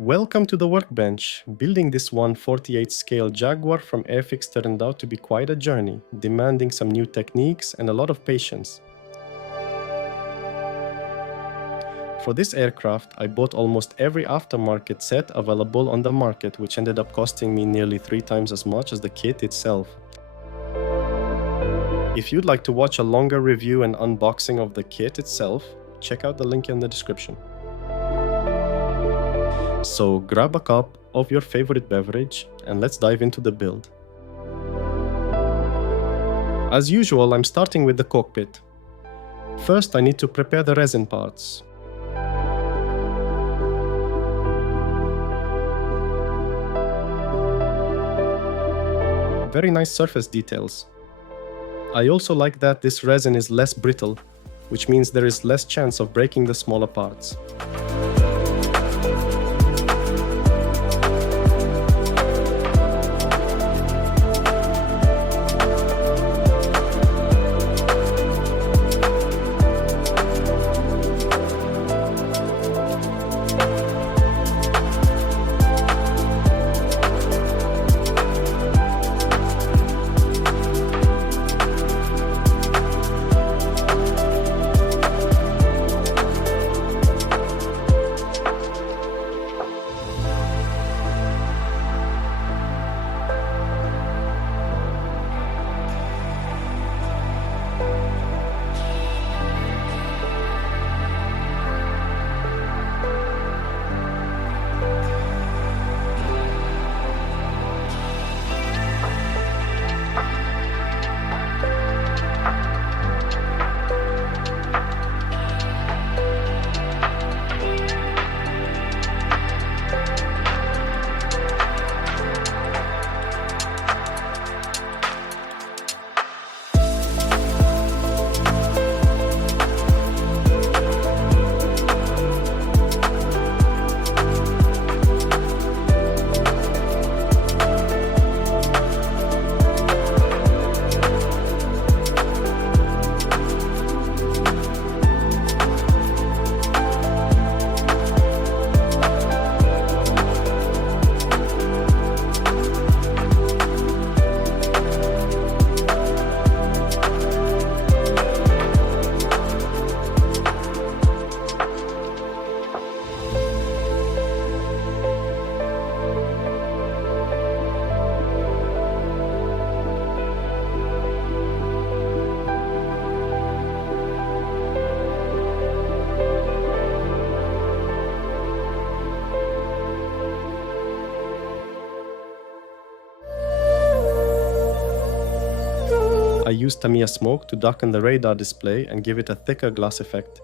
Welcome to the workbench. Building this 1/48 scale Jaguar from Airfix turned out to be quite a journey, demanding some new techniques and a lot of patience. For this aircraft, I bought almost every aftermarket set available on the market, which ended up costing me nearly 3 times as much as the kit itself. If you'd like to watch a longer review and unboxing of the kit itself, check out the link in the description. So grab a cup of your favorite beverage and let's dive into the build. As usual, I'm starting with the cockpit. First, I need to prepare the resin parts. Very nice surface details. I also like that this resin is less brittle, which means there is less chance of breaking the smaller parts. I used Tamiya smoke to darken the radar display and give it a thicker glass effect.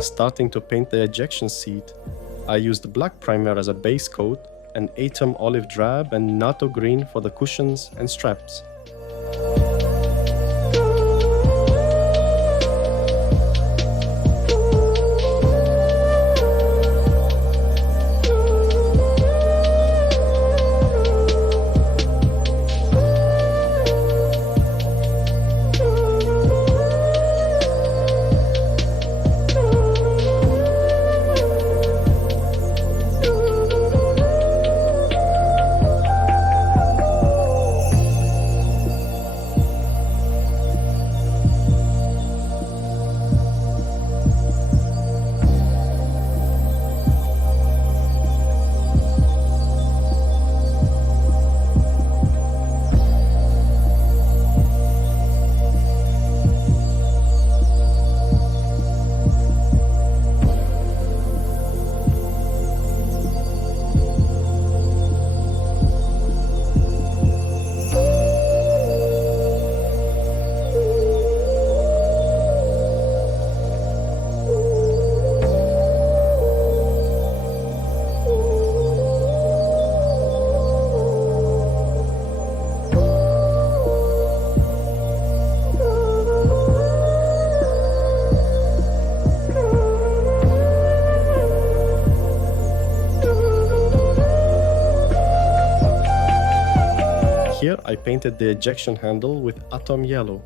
Starting to paint the ejection seat, I used black primer as a base coat and Atom olive drab and natto green for the cushions and straps. Here I painted the ejection handle with Atom Yellow.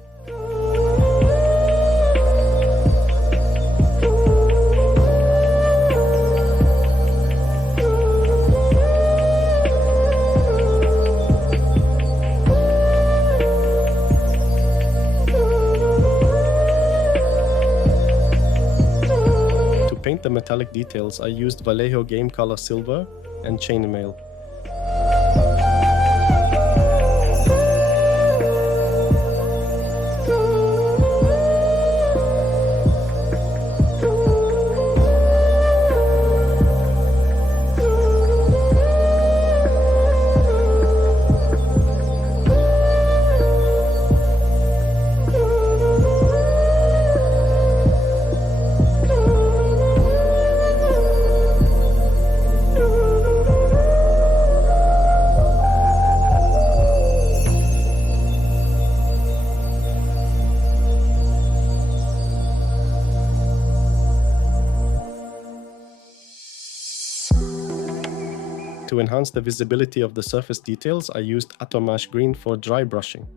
To paint the metallic details, I used Vallejo Game Color Silver and Chainmail. To enhance the visibility of the surface details, I used Atom Ash Green for dry brushing.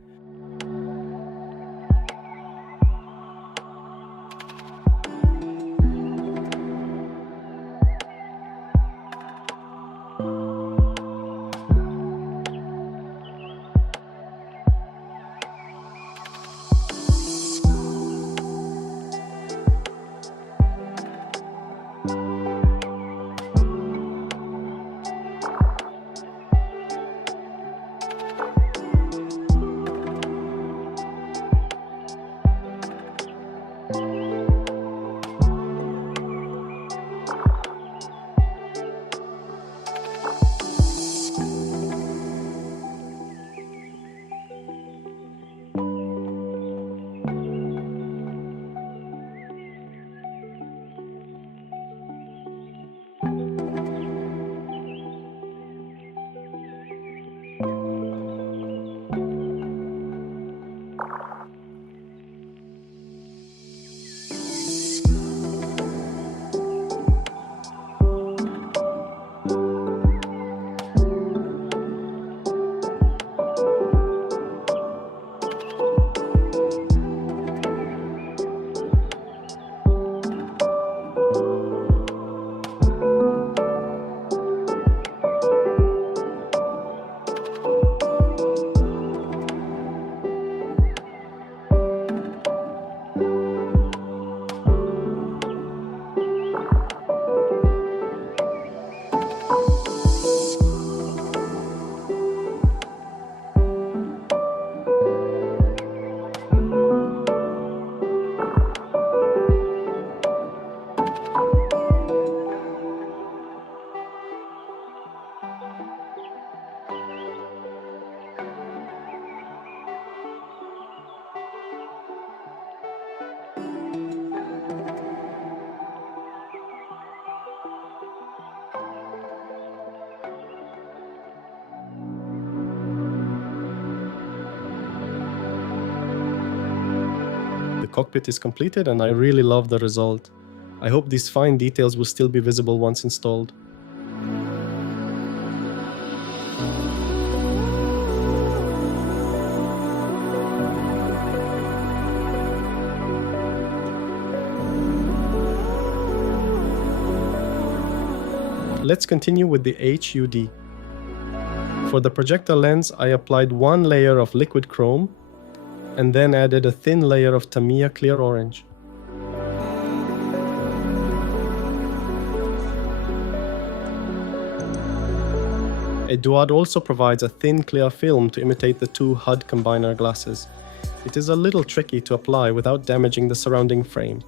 The cockpit is completed and I really love the result. I hope these fine details will still be visible once installed. Let's continue with the HUD. For the projector lens, I applied one layer of liquid chrome and then added a thin layer of Tamiya clear orange. Eduard also provides a thin clear film to imitate the two HUD combiner glasses. It is a little tricky to apply without damaging the surrounding frame.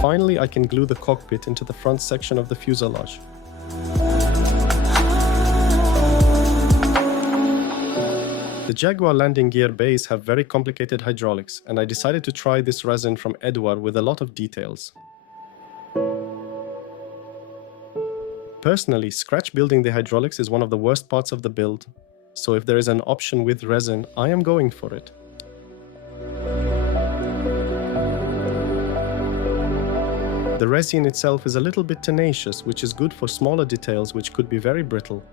Finally, I can glue the cockpit into the front section of the fuselage. The Jaguar landing gear bays have very complicated hydraulics, and I decided to try this resin from Edouard with a lot of details. Personally, scratch building the hydraulics is one of the worst parts of the build, so if there is an option with resin, I am going for it. The resin itself is a little bit tenacious, which is good for smaller details which could be very brittle.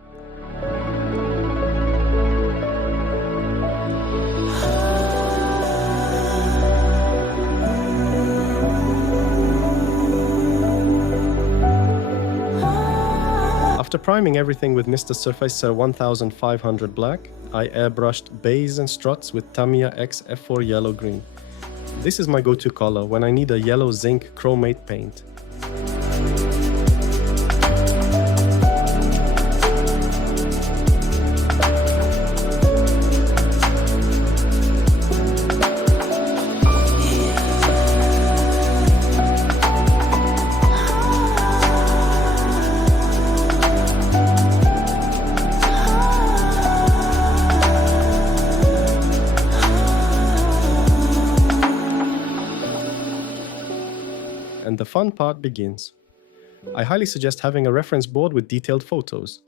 After priming everything with Mr. Surfacer 1500 black, I airbrushed bays and struts with Tamiya X F4 yellow green. This is my go-to color when I need a yellow zinc chromate paint. And the fun part begins. I highly suggest having a reference board with detailed photos.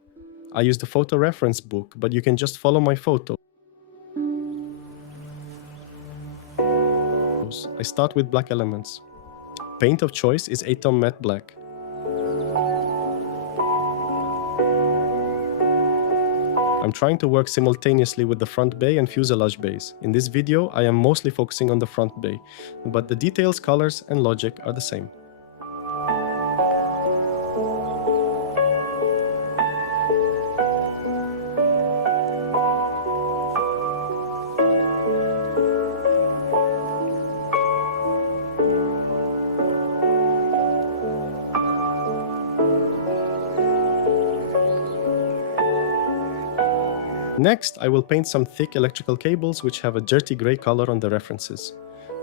I used a photo reference book, but you can just follow my photos. I start with black elements. Paint of choice is 8-tone matte black. I'm trying to work simultaneously with the front bay and fuselage bays. In this video, I am mostly focusing on the front bay, but the details, colors, and logic are the same. Next, I will paint some thick electrical cables which have a dirty grey color on the references.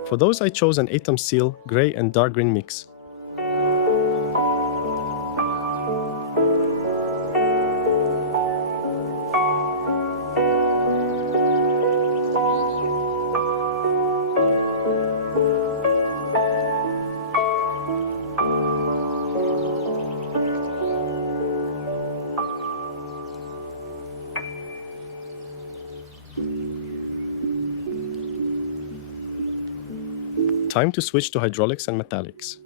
For those I chose an Atom Seal, grey and dark green mix. Time to switch to hydraulics and metallics.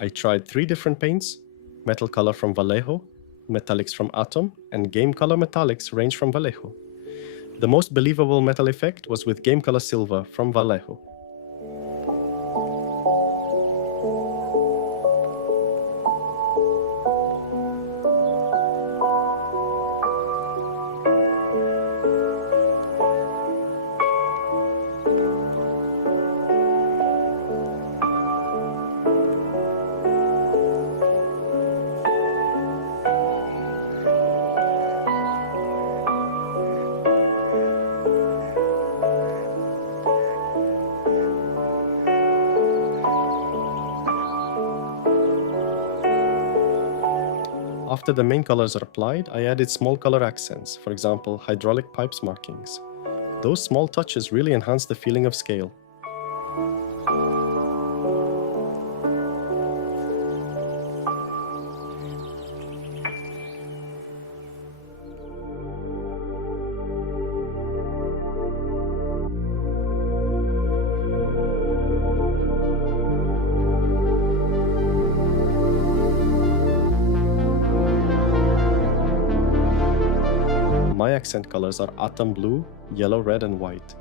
I tried 3 different paints: metal color from Vallejo, metallics from Atom, and game color metallics range from Vallejo. The most believable metal effect was with game color silver from Vallejo. After the main colors are applied, I added small color accents, for example, hydraulic pipes markings. Those small touches really enhance the feeling of scale. My accent colors are Atom Blue, Yellow, Red, and White.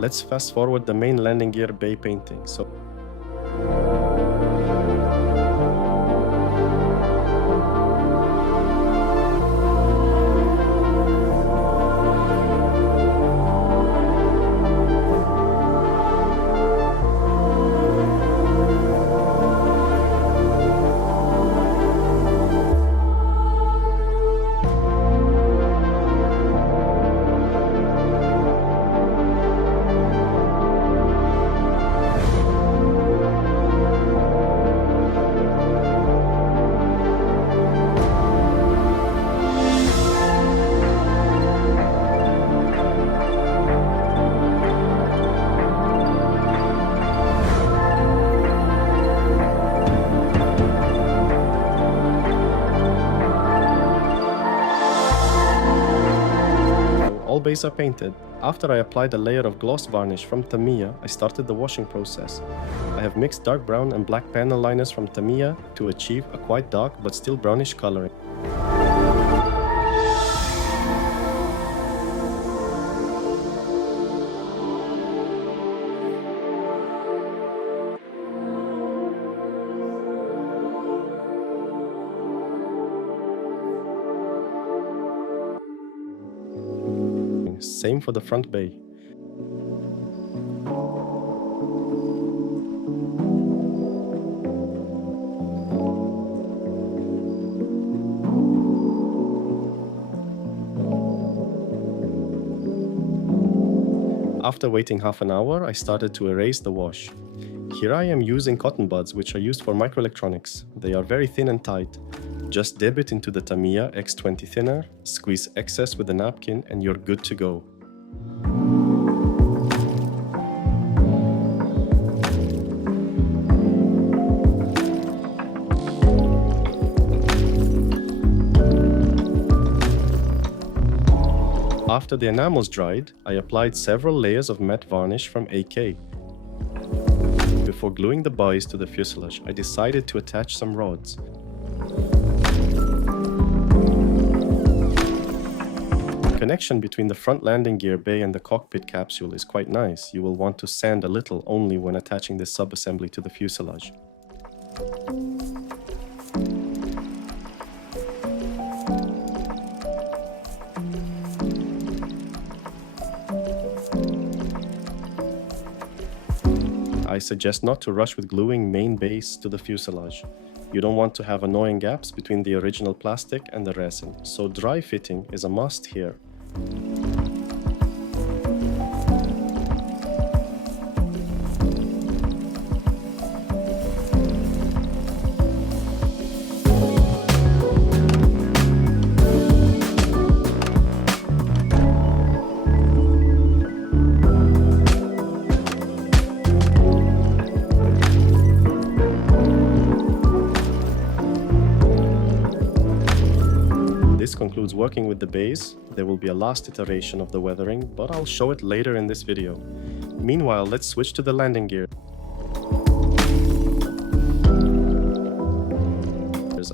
Let's fast forward the main landing gear bay painting. base are painted. After I applied a layer of gloss varnish from Tamiya, I started the washing process. I have mixed dark brown and black panel liners from Tamiya to achieve a quite dark but still brownish coloring. Same for the front bay. After waiting half an hour, I started to erase the wash. Here I am using cotton buds, which are used for microelectronics. They are very thin and tight. Just dip it into the Tamiya X20 thinner, squeeze excess with a napkin, and you're good to go. After the enamels dried, I applied several layers of matte varnish from AK. Before gluing the buoys to the fuselage, I decided to attach some rods. The connection between the front landing gear bay and the cockpit capsule is quite nice. You will want to sand a little only when attaching this sub-assembly to the fuselage. I suggest not to rush with gluing main base to the fuselage. You don't want to have annoying gaps between the original plastic and the resin, so dry fitting is a must here. This concludes working with the base. There will be a last iteration of the weathering, but I'll show it later in this video. Meanwhile, let's switch to the landing gear.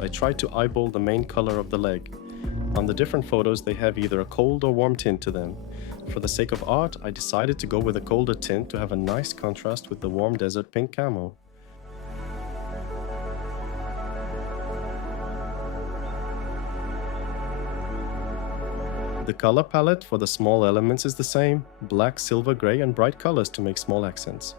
I tried to eyeball the main color of the leg. On the different photos, they have either a cold or warm tint to them. For the sake of art, I decided to go with a colder tint to have a nice contrast with the warm desert pink camo. The color palette for the small elements is the same: black, silver, gray, and bright colors to make small accents.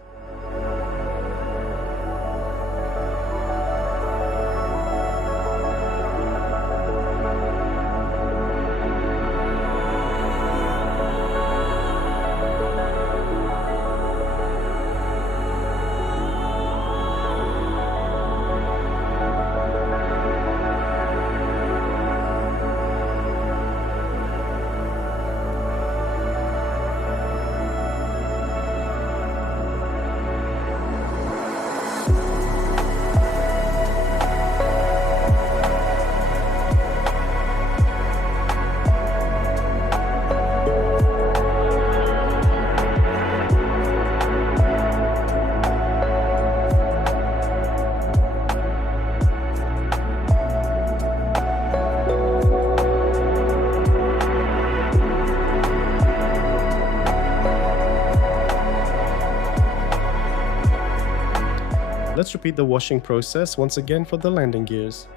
Let's repeat the washing process once again for the landing gears.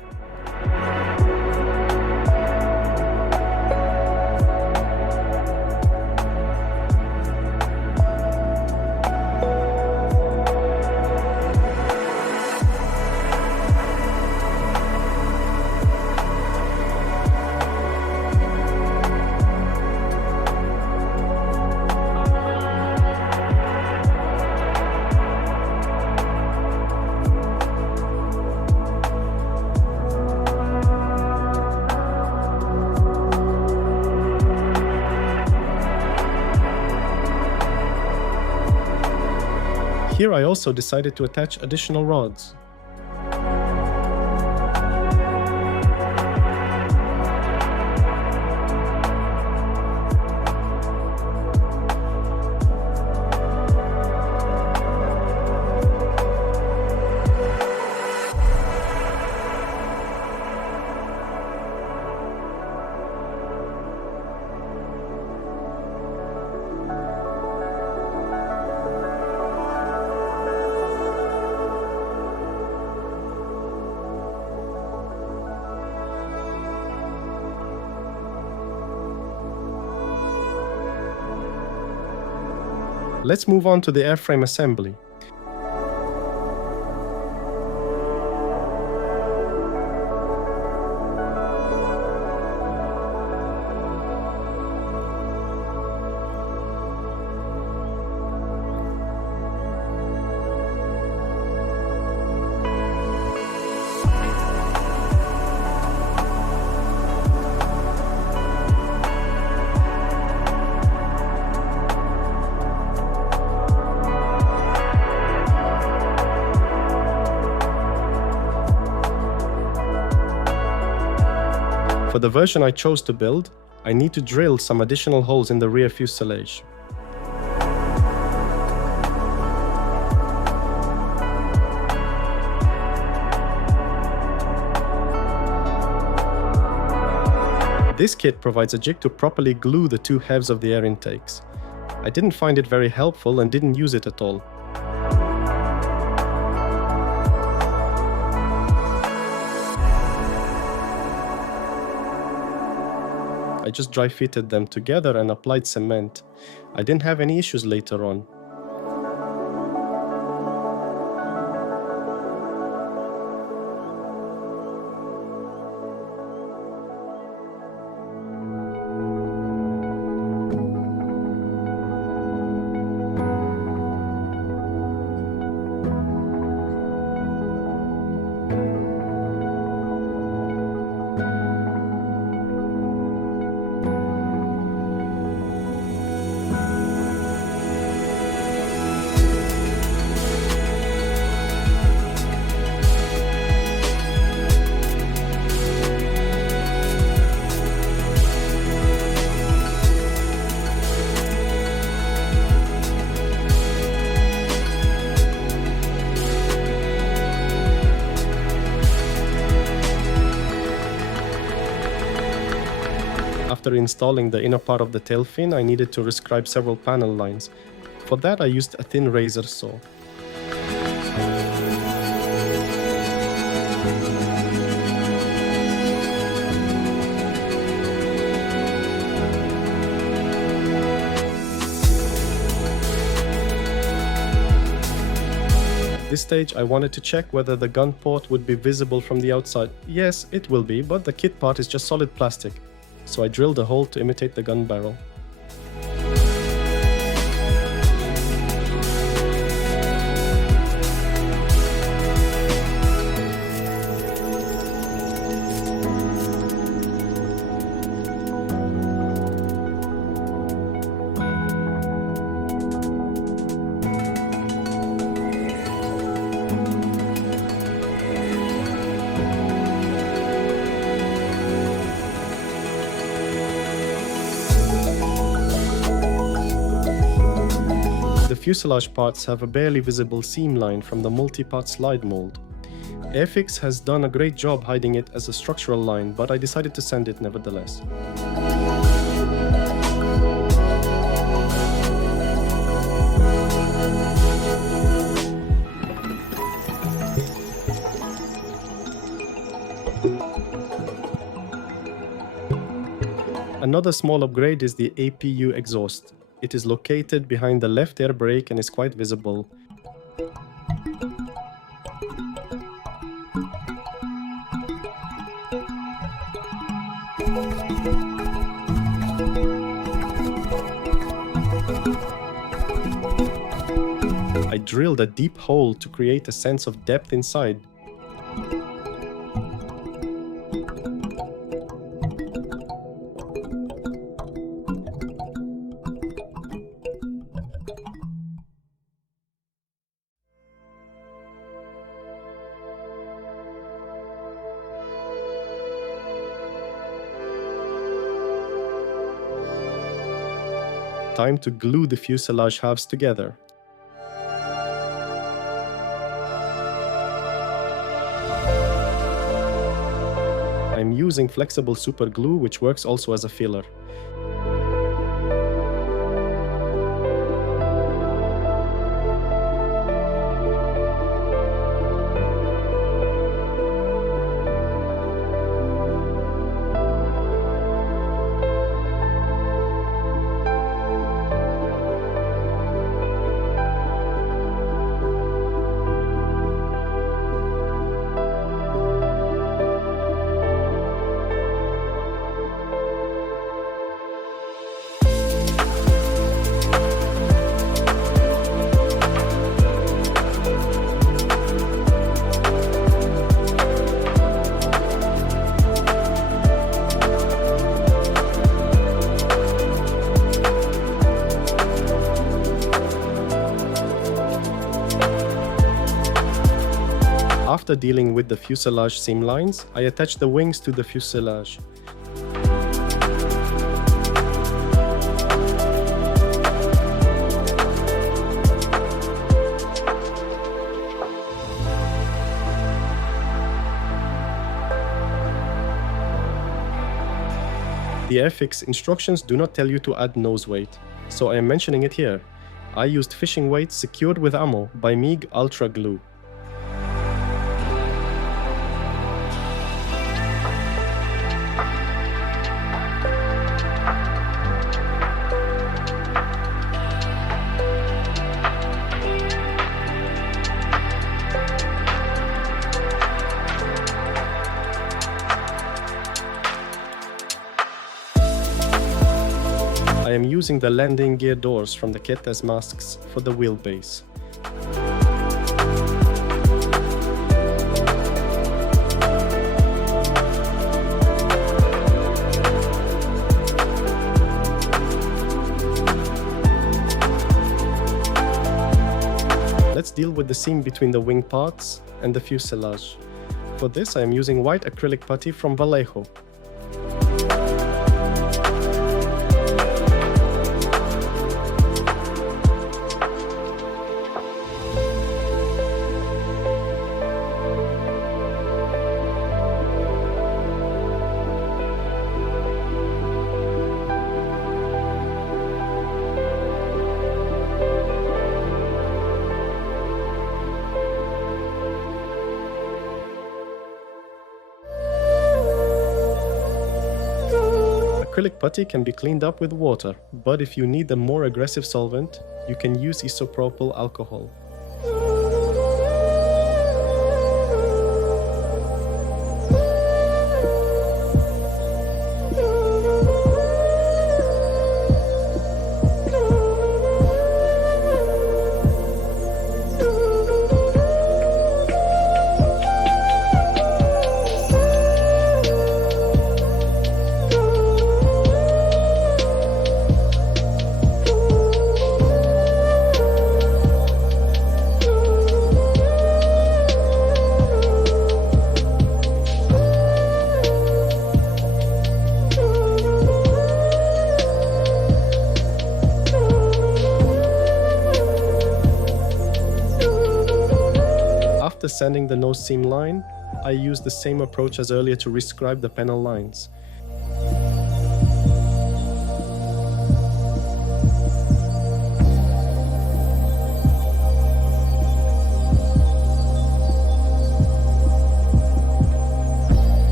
Here I also decided to attach additional rods. Let's move on to the airframe assembly. For the version I chose to build, I need to drill some additional holes in the rear fuselage. This kit provides a jig to properly glue the two halves of the air intakes. I didn't find it very helpful and didn't use it at all. I just dry fitted them together and applied cement. I didn't have any issues later on. After installing the inner part of the tail fin, I needed to rescribe several panel lines. For that, I used a thin razor saw. At this stage, I wanted to check whether the gun port would be visible from the outside. Yes, it will be, but the kit part is just solid plastic. So I drilled a hole to imitate the gun barrel. The fuselage parts have a barely visible seam line from the multi-part slide mold. Airfix has done a great job hiding it as a structural line, but I decided to sand it nevertheless. Another small upgrade is the APU exhaust. It is located behind the left air brake and is quite visible. I drilled a deep hole to create a sense of depth inside. Time to glue the fuselage halves together. I'm using flexible super glue, which works also as a filler. After dealing with the fuselage seam lines, I attach the wings to the fuselage. The Airfix instructions do not tell you to add nose weight, so I am mentioning it here. I used fishing weights secured with ammo by MIG Ultra Glue. I am using the landing gear doors from the kit as masks for the wheelbase. Let's deal with the seam between the wing parts and the fuselage. For this I am using white acrylic putty from Vallejo. Acrylic putty can be cleaned up with water, but if you need a more aggressive solvent, you can use isopropyl alcohol. After sanding the nose seam line, I used the same approach as earlier to rescribe the panel lines.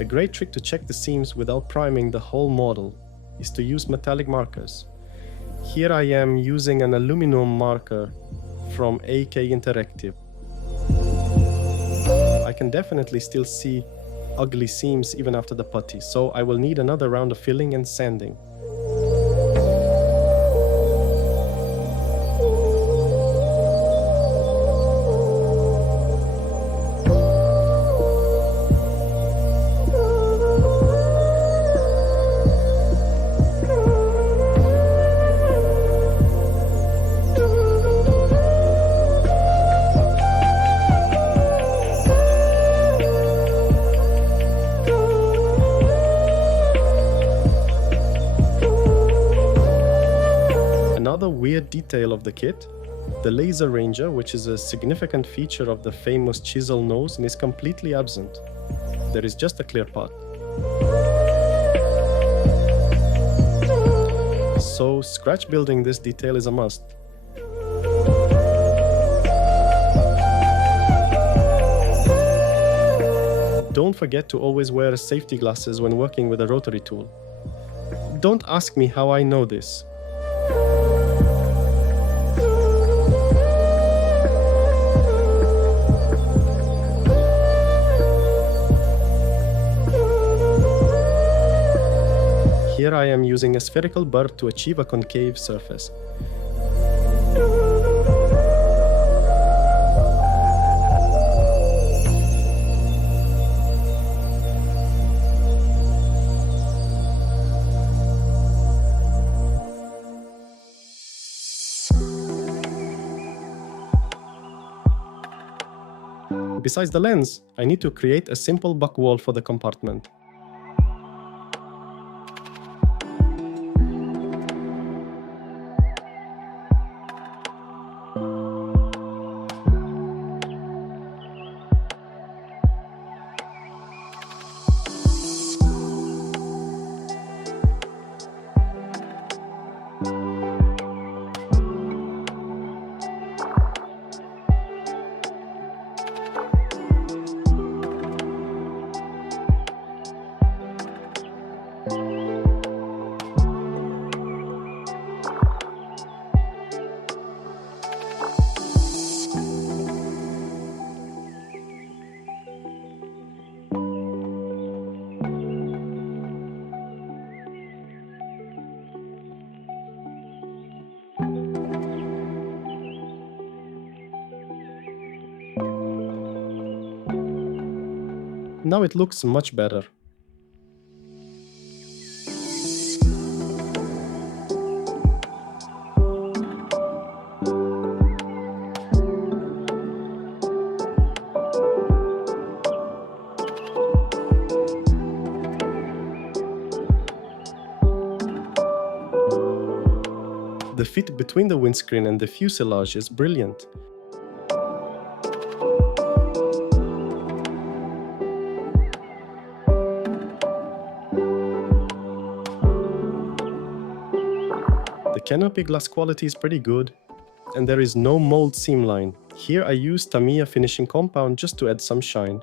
A great trick to check the seams without priming the whole model is to use metallic markers. Here I am using an aluminum marker from AK Interactive. I can definitely still see ugly seams even after the putty, so I will need another round of filling and sanding. Another weird detail of the kit, the laser ranger, which is a significant feature of the famous chisel nose, is completely absent. There is just a clear part. So scratch building this detail is a must. Don't forget to always wear safety glasses when working with a rotary tool. Don't ask me how I know this. Here I am using a spherical burr to achieve a concave surface. besides the lens, I need to create a simple buck wall for the compartment. Now it looks much better. The fit between the windscreen and the fuselage is brilliant. The canopy glass quality is pretty good, and there is no mold seam line. Here I use Tamiya finishing compound just to add some shine.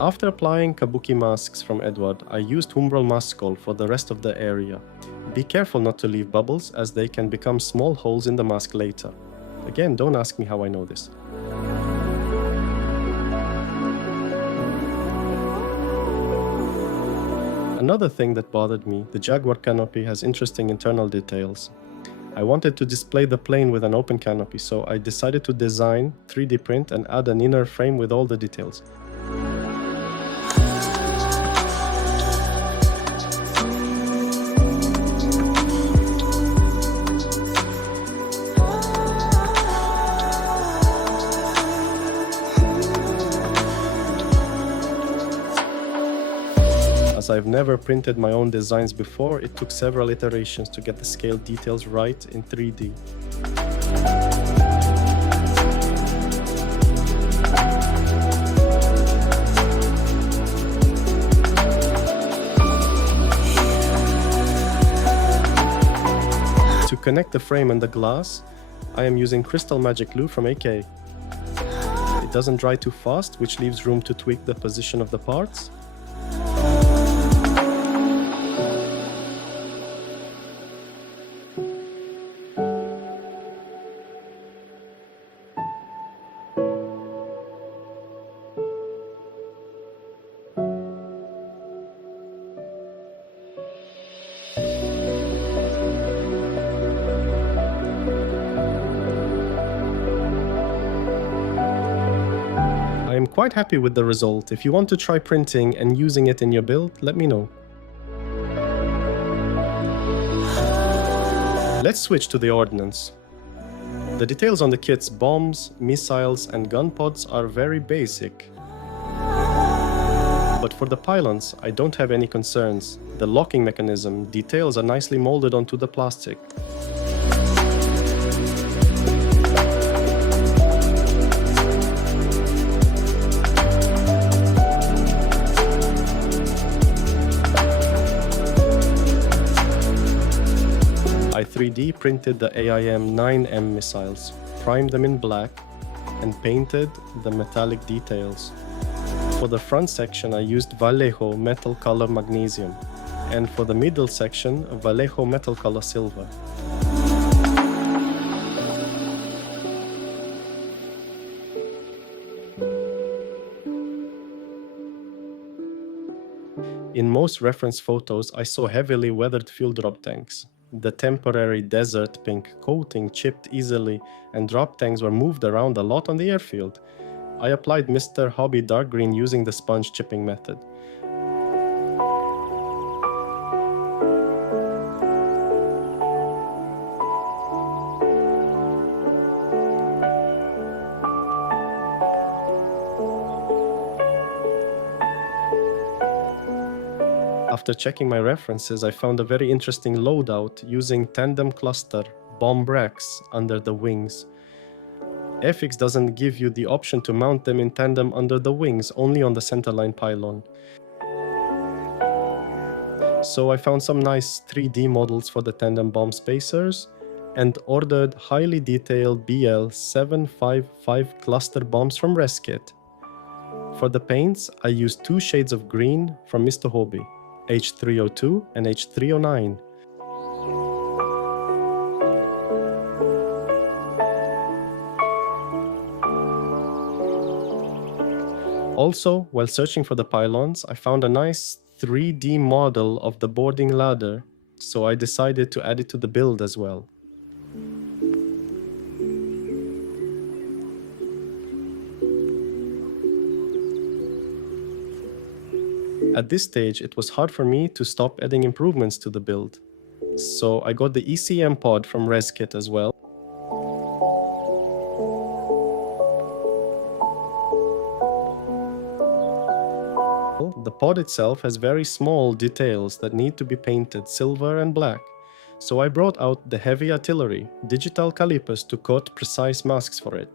After applying kabuki masks from Edward, I used Umbral Maskol for the rest of the area. Be careful not to leave bubbles, as they can become small holes in the mask later. Again, don't ask me how I know this. Another thing that bothered me, the Jaguar canopy has interesting internal details. I wanted to display the plane with an open canopy, so I decided to design, 3D print and add an inner frame with all the details. As I've never printed my own designs before, it took several iterations to get the scale details right in 3D. To connect the frame and the glass, I am using Crystal Magic Glue from AK. It doesn't dry too fast, which leaves room to tweak the position of the parts. I am quite happy with the result. If you want to try printing and using it in your build, let me know. Let's switch to the ordnance. The details on the kit's bombs, missiles and gun pods are very basic. But for the pylons, I don't have any concerns. The locking mechanism details are nicely molded onto the plastic. I 3D printed the AIM-9M missiles, primed them in black, and painted the metallic details. For the front section I used Vallejo metal color magnesium, and for the middle section Vallejo metal color silver. In most reference photos I saw heavily weathered fuel drop tanks. The temporary desert pink coating chipped easily and drop tanks were moved around a lot on the airfield. I applied Mr. Hobby Dark Green using the sponge chipping method. After checking my references, I found a very interesting loadout using tandem cluster bomb racks under the wings. Airfix doesn't give you the option to mount them in tandem under the wings, only on the centerline pylon. So I found some nice 3D models for the tandem bomb spacers and ordered highly detailed BL755 cluster bombs from ResKit. For the paints, I used 2 shades of green from Mr. Hobby, H302 and H309. Also, while searching for the pylons, I found a nice 3D model of the boarding ladder, so I decided to add it to the build as well. At this stage, it was hard for me to stop adding improvements to the build, so I got the ECM pod from ResKit as well. The pod itself has very small details that need to be painted silver and black, so I brought out the heavy artillery, digital calipers to cut precise masks for it.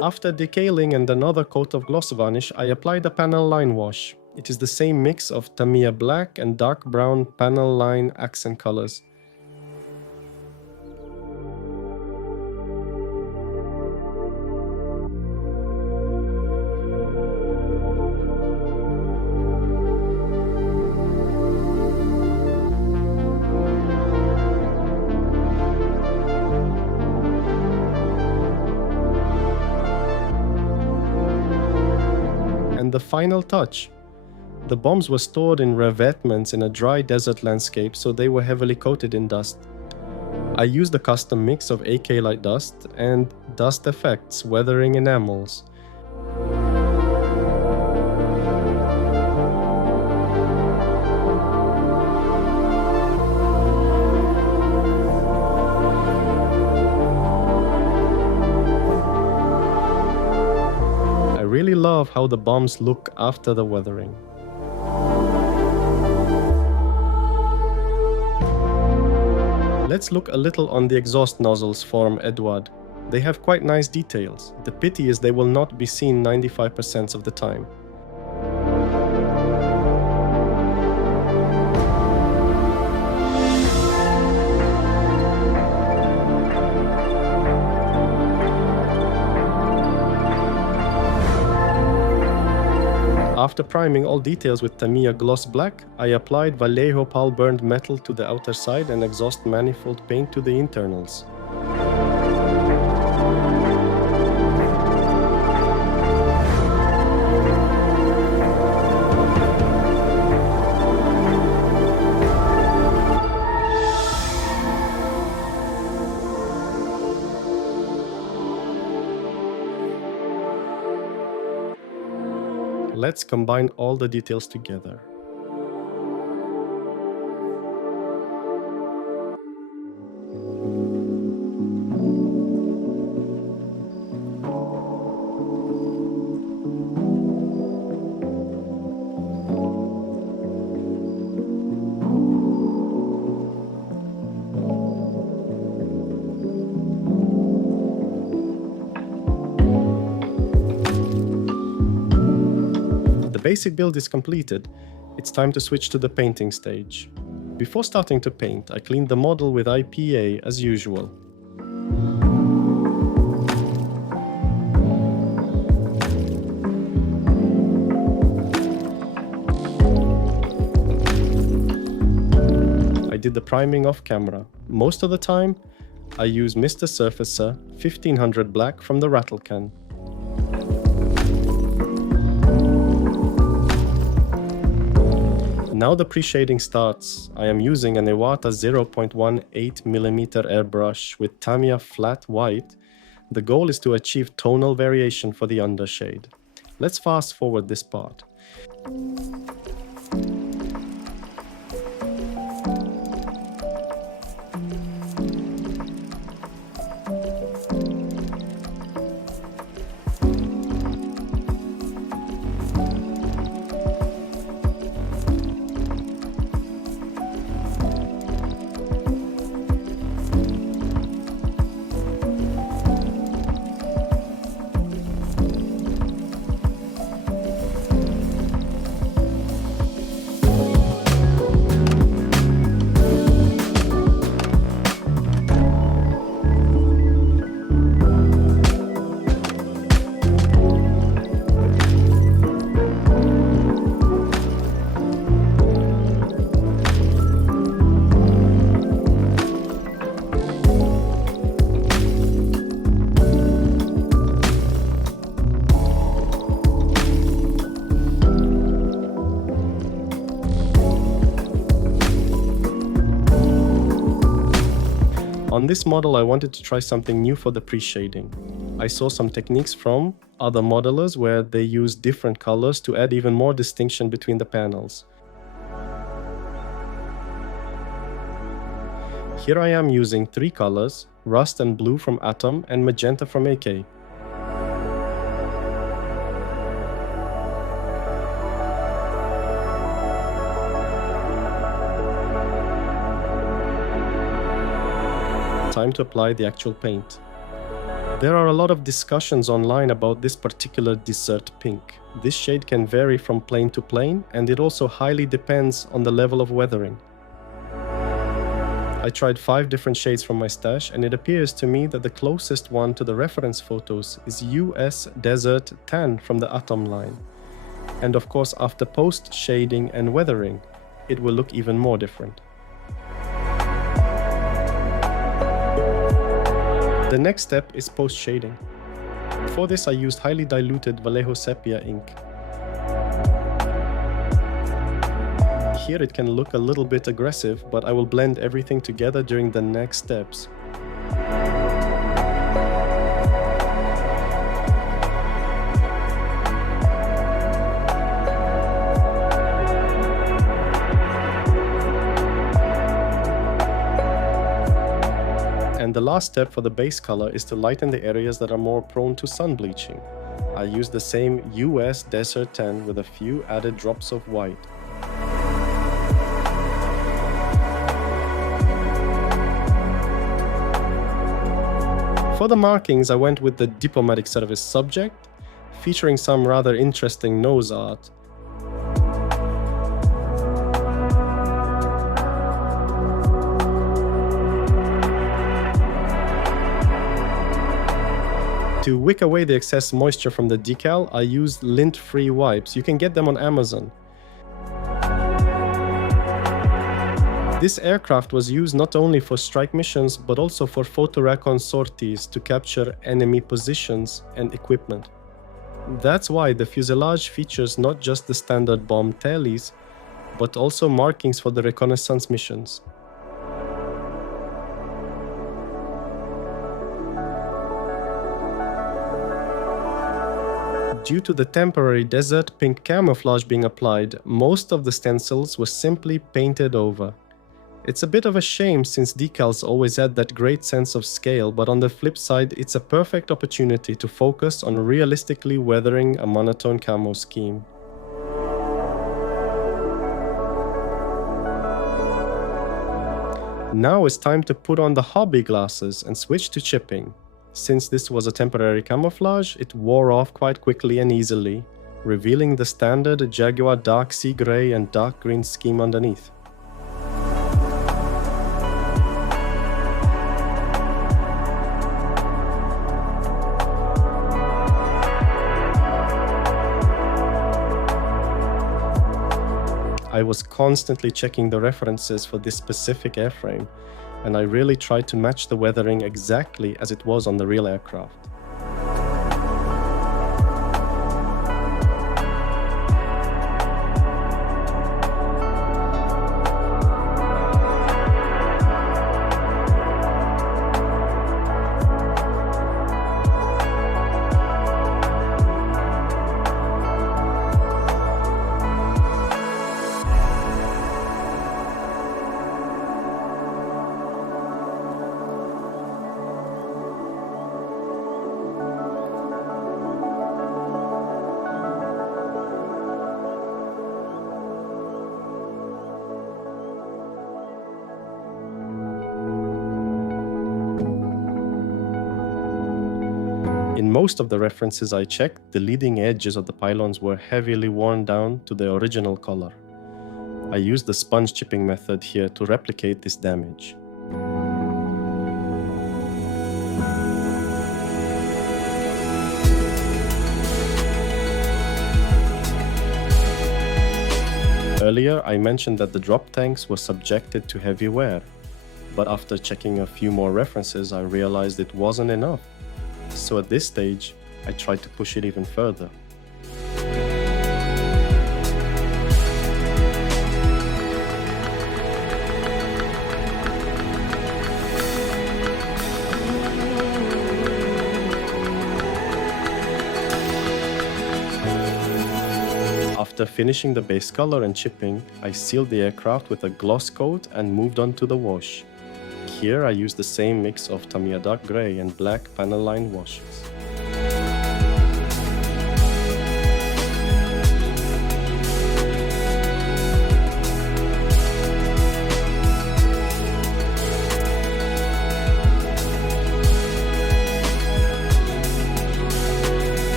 After decaling and another coat of gloss varnish, I applied a panel line wash. It is the same mix of Tamiya black and dark brown panel line accent colors. And the final touch. The bombs were stored in revetments in a dry desert landscape, so they were heavily coated in dust. I used a custom mix of AK light dust and dust effects weathering enamels. I really love how the bombs look after the weathering. Let's look a little on the exhaust nozzles from Edward. They have quite nice details. The pity is they will not be seen 95% of the time. After priming all details with Tamiya Gloss Black, I applied Vallejo Pal burned metal to the outer side and exhaust manifold paint to the internals. Let's combine all the details together. basic build is completed, it's time to switch to the painting stage. Before starting to paint, I cleaned the model with IPA as usual. I did the priming off camera. Most of the time, I use Mr. Surfacer 1500 Black from the rattle can. Now the pre-shading starts. I am using an Iwata 0.18mm airbrush with Tamiya flat white. The goal is to achieve tonal variation for the undershade. Let's fast forward this part. On this model, I wanted to try something new for the pre-shading. I saw some techniques from other modelers where they use different colors to add even more distinction between the panels. Here I am using 3 colors, rust and blue from Atom and magenta from AK. Time to apply the actual paint. There are a lot of discussions online about this particular desert pink. This shade can vary from plane to plane, and it also highly depends on the level of weathering. I tried 5 different shades from my stash, and it appears to me that the closest one to the reference photos is US Desert Tan from the Atom line. And of course, after post shading and weathering, it will look even more different. The next step is post-shading. For this I used highly diluted Vallejo sepia ink. Here it can look a little bit aggressive, but I will blend everything together during the next steps. And the last step for the base color is to lighten the areas that are more prone to sun bleaching. I used the same US Desert Tan with a few added drops of white. For the markings, I went with the Diplomatic Service subject, featuring some rather interesting nose art. To wick away the excess moisture from the decal, I used lint-free wipes. You can get them on Amazon. This aircraft was used not only for strike missions, but also for photo recon sorties to capture enemy positions and equipment. That's why the fuselage features not just the standard bomb tails, but also markings for the reconnaissance missions. Due to the temporary desert pink camouflage being applied, most of the stencils were simply painted over. It's a bit of a shame since decals always add that great sense of scale, but on the flip side, it's a perfect opportunity to focus on realistically weathering a monotone camo scheme. Now it's time to put on the hobby glasses and switch to chipping. Since this was a temporary camouflage, it wore off quite quickly and easily. revealing the standard Jaguar dark sea grey and dark green scheme underneath. I was constantly checking the references for this specific airframe, and I really tried to match the weathering exactly as it was on the real aircraft. In most of the references I checked, the leading edges of the pylons were heavily worn down to the original color. I used the sponge chipping method here to replicate this damage. Earlier, I mentioned that the drop tanks were subjected to heavy wear, but after checking a few more references, I realized it wasn't enough. So at this stage, I tried to push it even further. After finishing the base color and chipping, I sealed the aircraft with a gloss coat and moved on to the wash. Here I used the same mix of Tamiya dark grey and black panel line washes.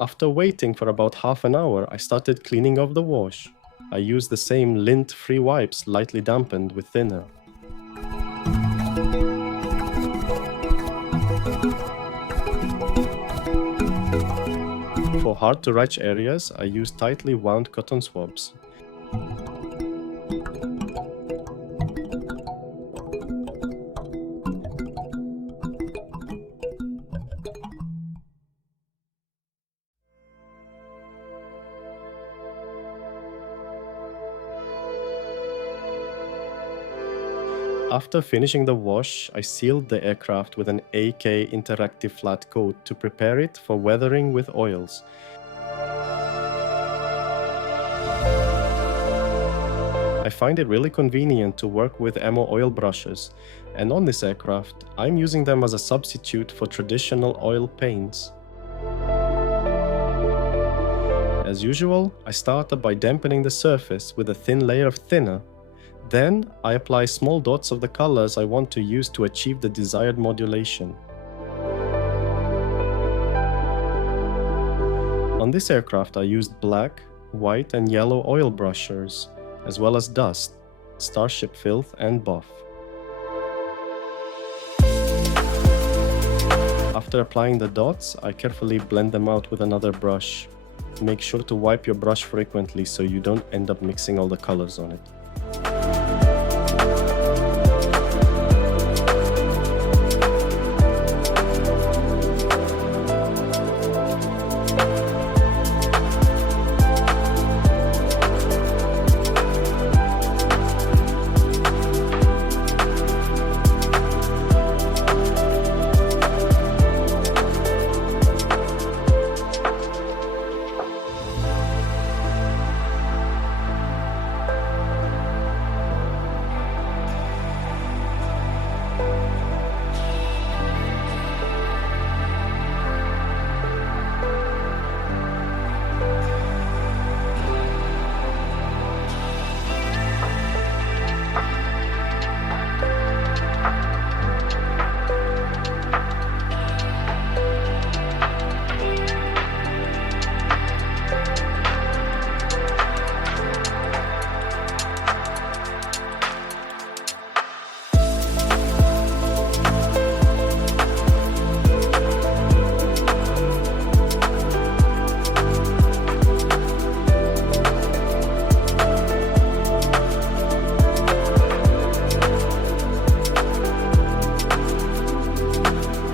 After waiting for about half an hour, I started cleaning off the wash. I used the same lint-free wipes lightly dampened with thinner. For hard-to-reach areas, I used tightly wound cotton swabs. After finishing the wash, I sealed the aircraft with an AK interactive flat coat to prepare it for weathering with oils. I find it really convenient to work with ammo oil brushes, and on this aircraft, I'm using them as a substitute for traditional oil paints. As usual, I started by dampening the surface with a thin layer of thinner. Then, I apply small dots of the colors I want to use to achieve the desired modulation. On this aircraft, I used black, white and yellow oil brushers, as well as dust, starship filth and buff. After applying the dots, I carefully blend them out with another brush. make sure to wipe your brush frequently so you don't end up mixing all the colors on it.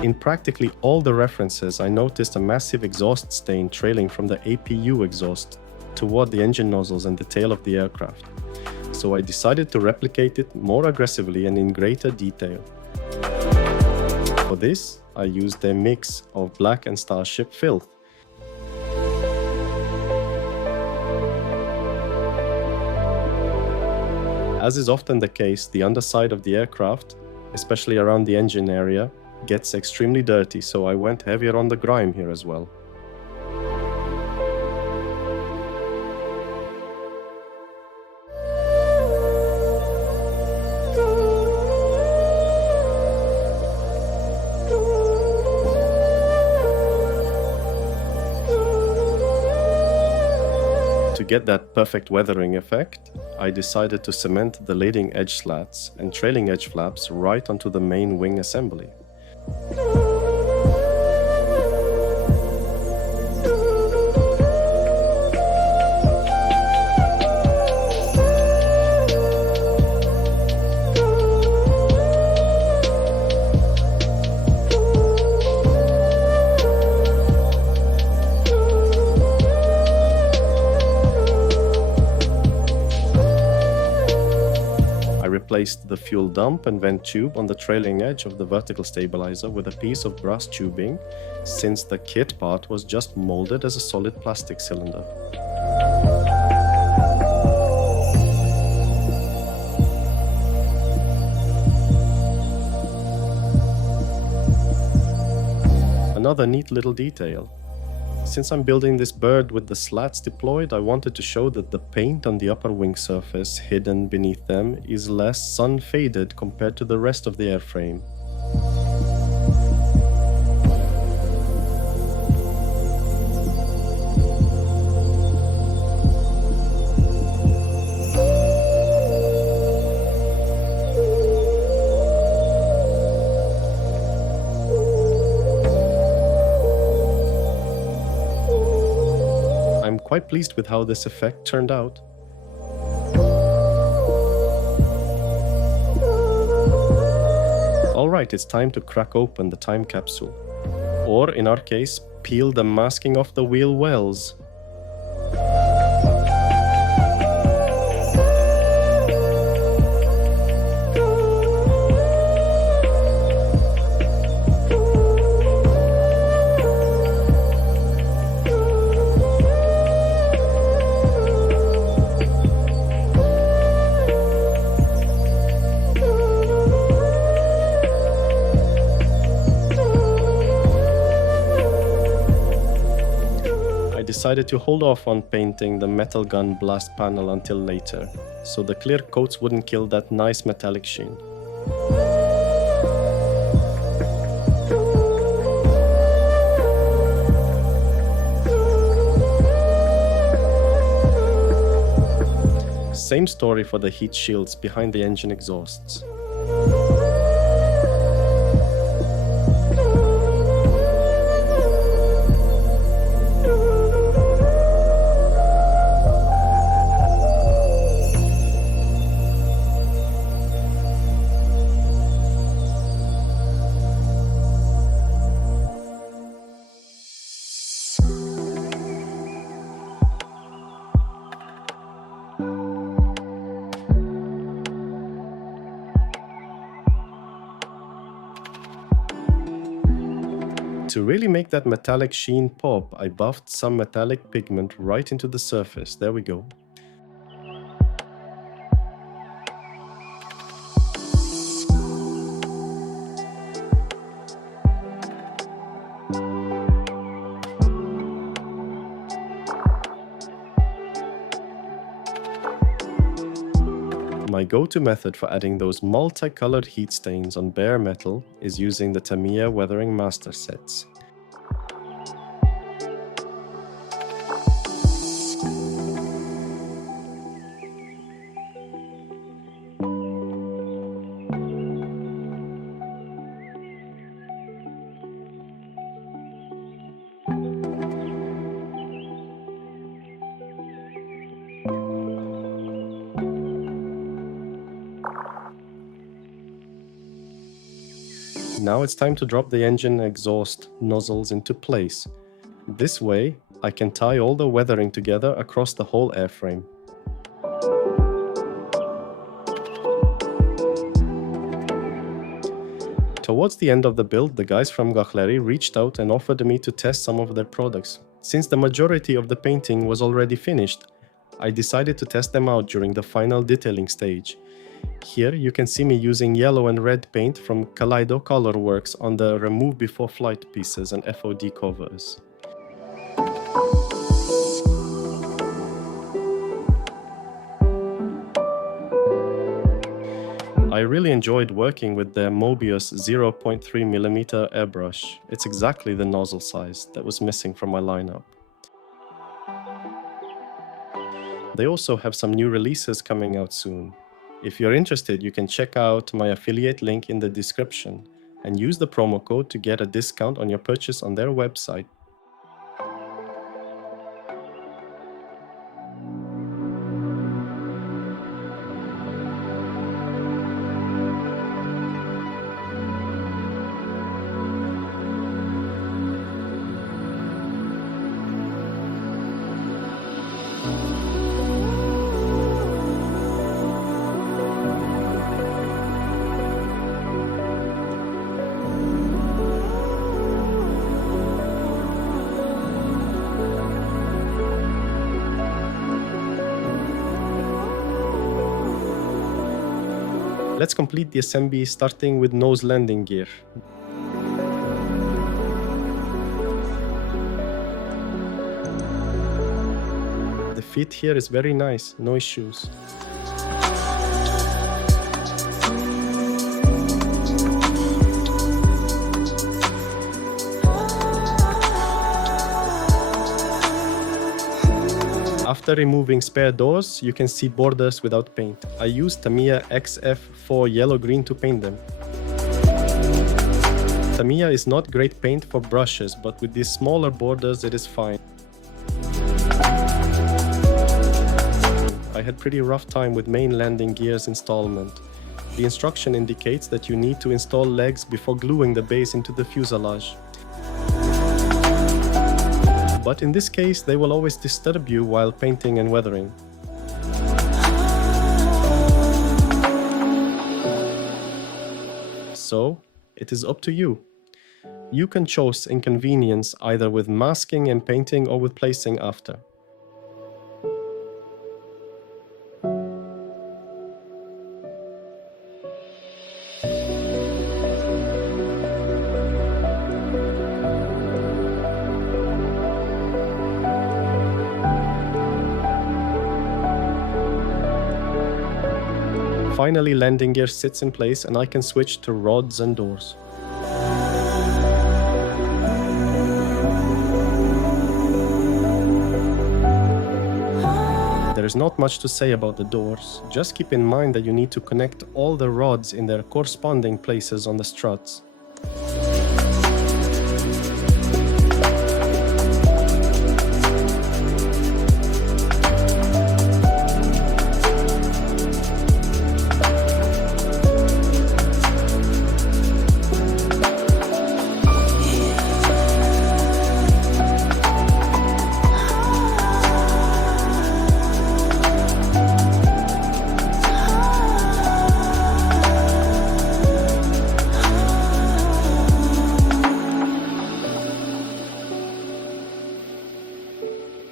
In practically all the references, I noticed a massive exhaust stain trailing from the APU exhaust toward the engine nozzles and the tail of the aircraft. So I decided to replicate it more aggressively and in greater detail. For this, I used a mix of black and Starship filth. As is often the case, the underside of the aircraft, especially around the engine area, gets extremely dirty, so I went heavier on the grime here as well. To get that perfect weathering effect, I decided to cement the leading edge slats and trailing edge flaps right onto the main wing assembly. Replaced the fuel dump and vent tube on the trailing edge of the vertical stabilizer with a piece of brass tubing, since the kit part was just molded as a solid plastic cylinder. Another neat little detail. Since I'm building this bird with the slats deployed, I wanted to show that the paint on the upper wing surface hidden beneath them is less sun-faded compared to the rest of the airframe. I'm quite pleased with how this effect turned out. Alright, it's time to crack open the time capsule. Or, in our case, peel the masking off the wheel wells. Decided to hold off on painting the metal gun blast panel until later, so the clear coats wouldn't kill that nice metallic sheen. Same story for the heat shields behind the engine exhausts. To really make that metallic sheen pop, I buffed some metallic pigment right into the surface. There we go. My go-to method for adding those multicolored heat stains on bare metal is using the Tamiya weathering master sets. Now it's time to drop the engine exhaust nozzles into place. This way, I can tie all the weathering together across the whole airframe. Towards the end of the build, the guys from Gachleri reached out and offered me to test some of their products. Since the majority of the painting was already finished, I decided to test them out during the final detailing stage. Here you can see me using yellow and red paint from Kaleido Colorworks on the remove before flight pieces and FOD covers. I really enjoyed working with the Mobius 0.3mm airbrush. It's exactly the nozzle size that was missing from my lineup. They also have some new releases coming out soon. If you're interested, you can check out my affiliate link in the description and use the promo code to get a discount on your purchase on their website. Let's complete the assembly starting with nose landing gear. The fit here is very nice, no issues. After removing spare doors, you can see borders without paint. I used Tamiya XF4 yellow-green to paint them. Tamiya is not great paint for brushes, but with these smaller borders it is fine. I had pretty rough time with main landing gear's installment. The instruction indicates that you need to install legs before gluing the base into the fuselage. But in this case, they will always disturb you while painting and weathering. So, it is up to you. You can choose inconvenience either with masking and painting or with placing after. Finally, landing gear sits in place and I can switch to rods and doors. There is not much to say about the doors. Just keep in mind that you need to connect all the rods in their corresponding places on the struts.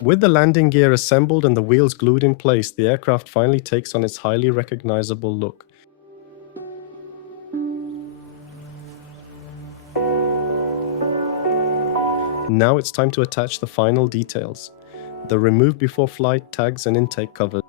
With the landing gear assembled and the wheels glued in place, the aircraft finally takes on its highly recognizable look. Now it's time to attach the final details: the remove before flight tags and intake covers.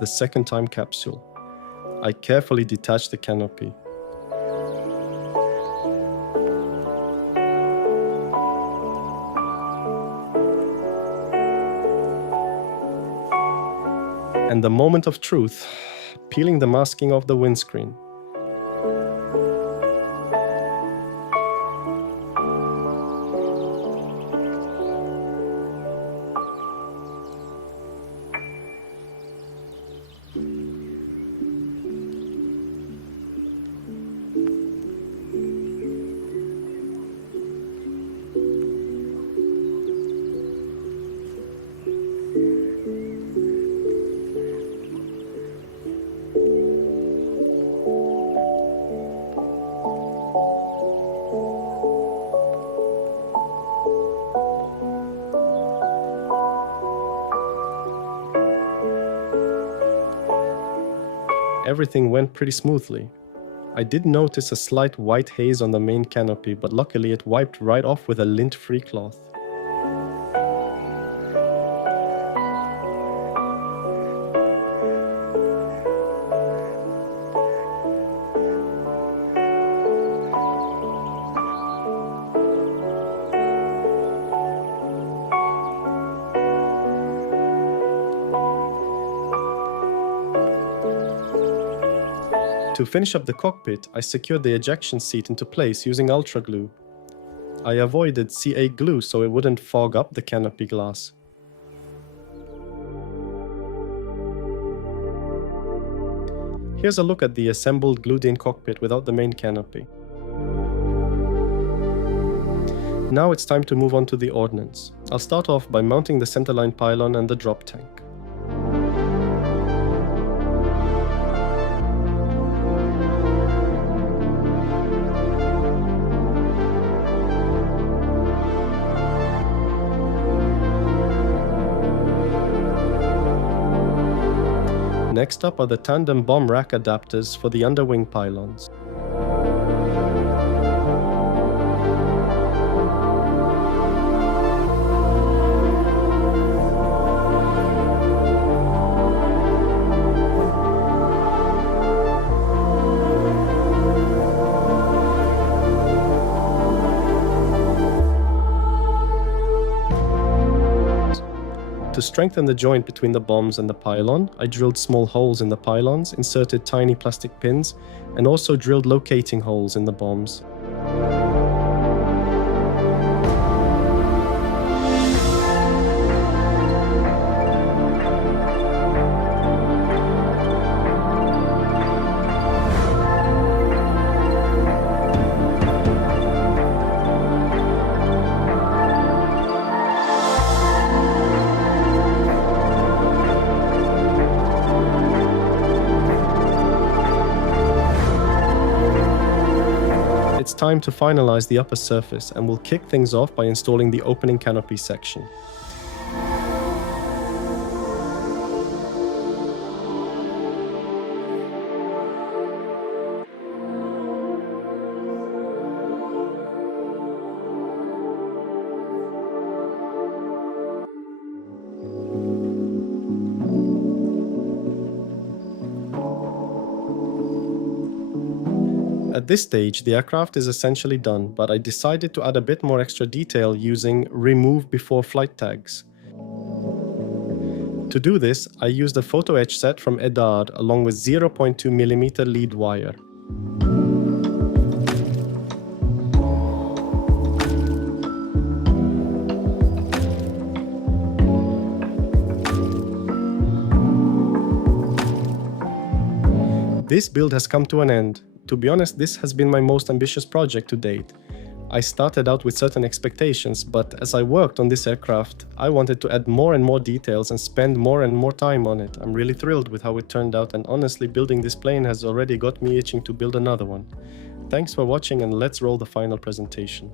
The second time capsule. I carefully detach the canopy. And the moment of truth, peeling the masking off the windscreen. Everything went pretty smoothly. I did notice a slight white haze on the main canopy, but luckily it wiped right off with a lint-free cloth. To finish up the cockpit, I secured the ejection seat into place using ultra glue. I avoided CA glue so it wouldn't fog up the canopy glass. Here's a look at the assembled glued-in cockpit without the main canopy. Now it's time to move on to the ordnance. I'll start off by mounting the centerline pylon and the drop tank. Next up are the tandem bomb rack adapters for the underwing pylons. To strengthen the joint between the bombs and the pylon, I drilled small holes in the pylons, inserted tiny plastic pins, and also drilled locating holes in the bombs. It's time to finalize the upper surface, and we'll kick things off by installing the opening canopy section. At this stage, the aircraft is essentially done, but I decided to add a bit more extra detail using remove before flight tags. To do this, I used a photo etch set from Edard along with 0.2mm lead wire. This build has come to an end. To be honest, this has been my most ambitious project to date. I started out with certain expectations, but as I worked on this aircraft, I wanted to add more and more details and spend more and more time on it. I'm really thrilled with how it turned out, and honestly, building this plane has already got me itching to build another one. Thanks for watching, and let's roll the final presentation.